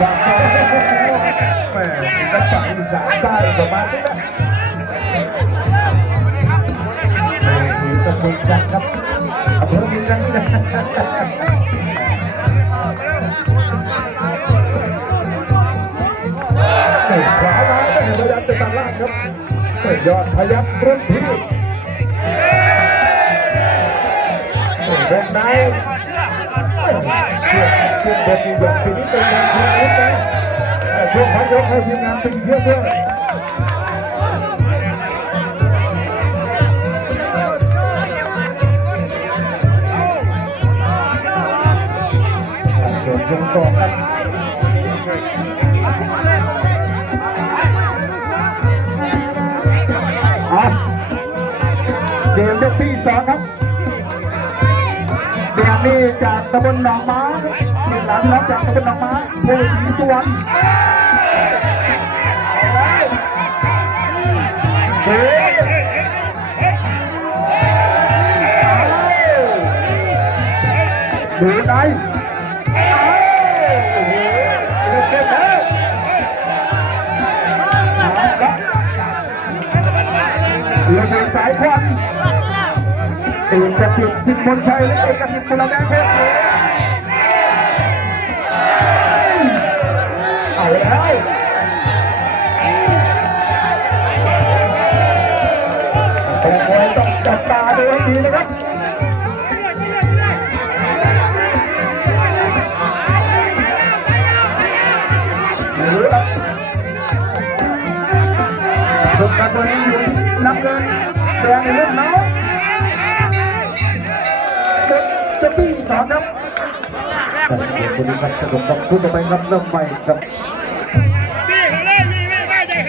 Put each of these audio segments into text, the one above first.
มาซ้อมแม่ศิลปะอีสานได้ประมาณนี้นะมีตะกุยกันครับอำเภอมีกันนี่นะเตะขวามาแต่พยายามจะตัดล่างครับยอดพยัคฆ์รุ่นพี่วงในช่วงบทที่ยกทีนี้เป็นงานของอาวุธนะช่วงพักยกให้ทีมงานเป็นเชื่อด้วยเกิดช่วงสองครับเกมยกที่สองครับเดี๋ยวนี้จากตำบลหนองม้าเป็นหลานน้องจากตำบลหนองม้าผู้ศรีสุวรรณดูได้เรือสายควันเอกสิทธิ์สิทธิ์มนชัยและเอกสิทธิ์พลแดงเพชรเอาแล้วตัวมวยต้องจับตาดูให้ดีนะครับสุดการตัวนี้อยู่น้ำเงินแดงในเรื่องน้องจะตีสามครับคนนี้ครับสนุกกับคู่ต่อไปครับเริ่มใหม่ครับ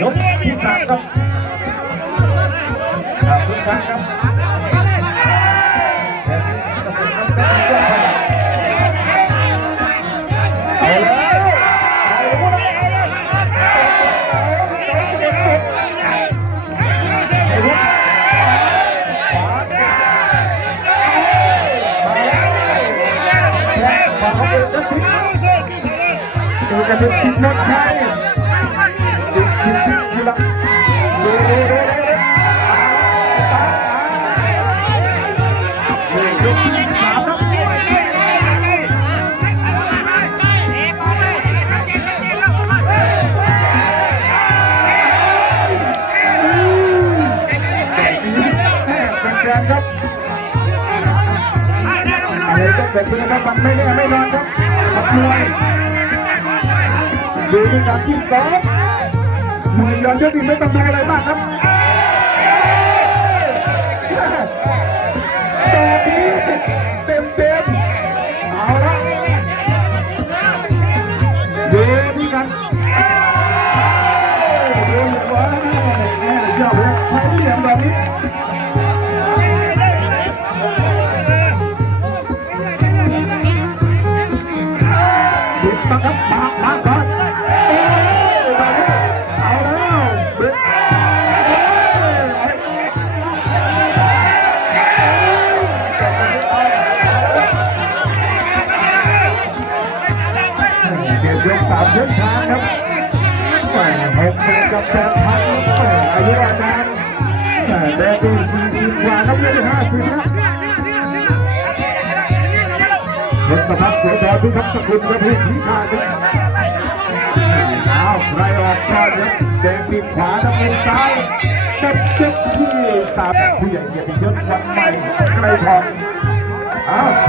ยกที่สามครับคุณช้างครับจะเป็นสิบนัดใช่สิบอยู่ละดูยกที่สามครับเป็นแรงครับอะไรก็เกิดขึ้นนะครับมันไม่แน่ไม่นอนครับขับมวยดูในการที่สองมวยย้อนยุคนี้ไม่ต้องดูอะไรมากครับตอนนี้เต็มเอาละดูที่กันดูว่าเจ้าแบบใช้เหลี่ยมแบบนี้ดิบมาครับมายกสามเดินทางครับแหมเป็นกับแปดพันอายุอานามแดงดู40 กว่าน้ำเงิน50นะรถสภาพสวยดอพิทักษ์สกุลกระพุ้งสีขาดเอาใครออกก่อนแดงปีกขวาน้ำเงินซ้ายกับเจ็บที่สามผู้ใหญ่เกียรติยศวันใหม่ไกลทองเอาม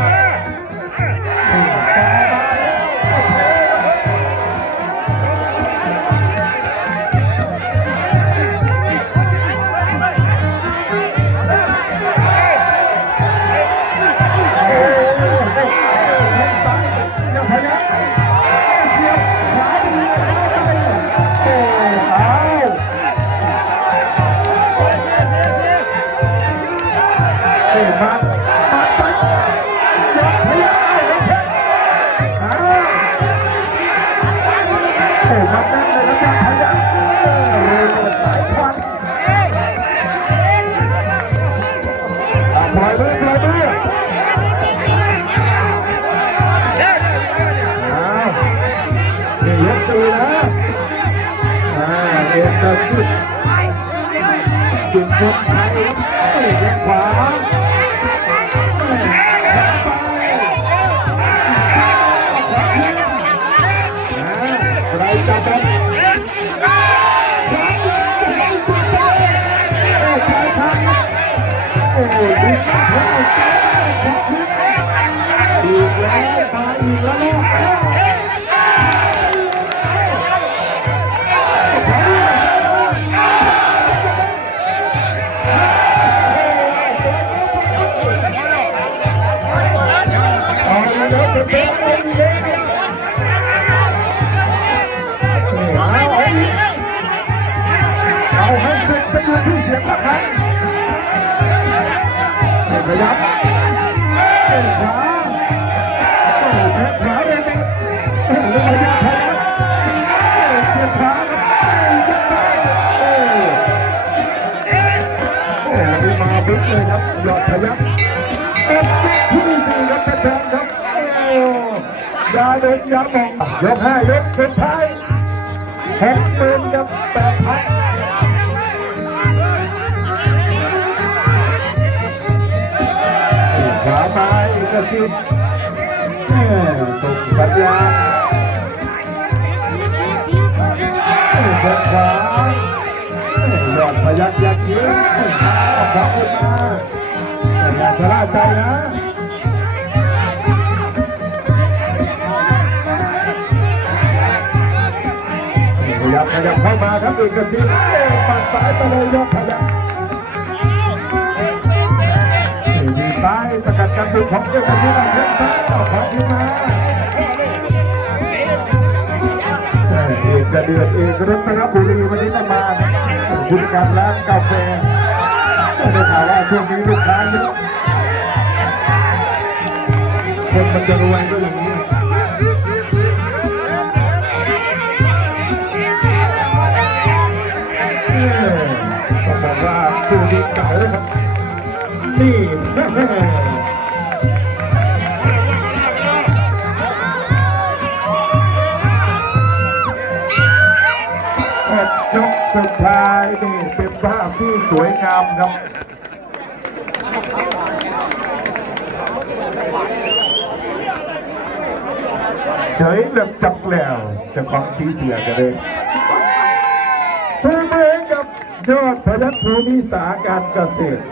า 4นะเอกสิทธิ์สุดพลชัยแข้งขวาใครจะเป็นโอ้ยดีแล้วตายอีกแล้วเอาให้เสร็จไปดูที่เสียงละครั้งขยับขวาขวาเลยนะระยะพลังเสียบขวายัดซ้ายนี่มาบิ๊กเลยครับยอดพยับที่4ครับท่านครับยาเดินยามองยก5ยกสุดท้าย60,000กับ8,000ขวามาเอกสิทธิ์ส่งสัญญาณแข้งขวายอดพยัคฆ์ยักษ์ยิ้มเอาขวาขึ้นมาอย่าชะล่าใจนะขยับเข้ามาครับเอกสิทธิ์ปัดซ้ายไปเลยยอดพยัคฆ์มีซ้ายสกัดกันบุกของเอกสิทธิ์แข้งซ้ายเอาขวาขึ้นมาเอกจะเดือดเอกรัตนบุรีวันนี้ต้องมาคุณการร้านกาแฟได้ข่าวว่าช่วงนี้ลูกค้าเยอะคนมันจะรวยก็อย่างนี้ต้องบอกว่าคู่นี้เก่าเลยครับนี่ยกสุดท้ายนี่เป็นภาพที่สวยงามครับเฉยเลือกจับแล้วเจ้าของสีเสียกันเลยชูมือกับยอดพยัคฆ์ภูมิสาการเกษตร